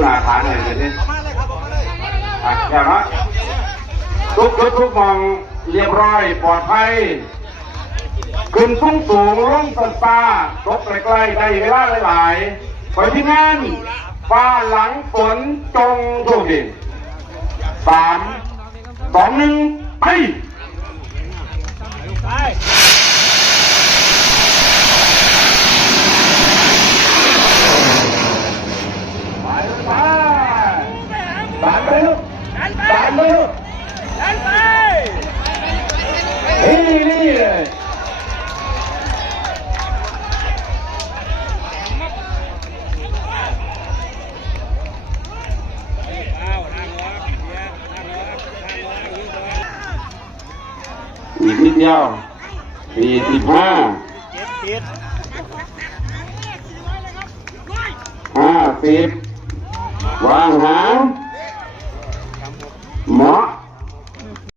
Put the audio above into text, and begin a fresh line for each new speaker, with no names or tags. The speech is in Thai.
หน้าฐานเลยเดี๋ยวนี้อะอย่างนั้นทุกทุกทุกมองเรียบร้อยปลอดภัยขึ้นสูงสูงร่มสันฟ้าตกใกล้ๆได้เวลาหลายๆไปที่งานฟ้าหลังฝนจงโชคดีสามสองหนึ่งไปไป สานไปลูกสานไปลูกนี่นี่เลยอีกนิดเดียวสี่สิบห้าห้าสิบวางหาง หมอ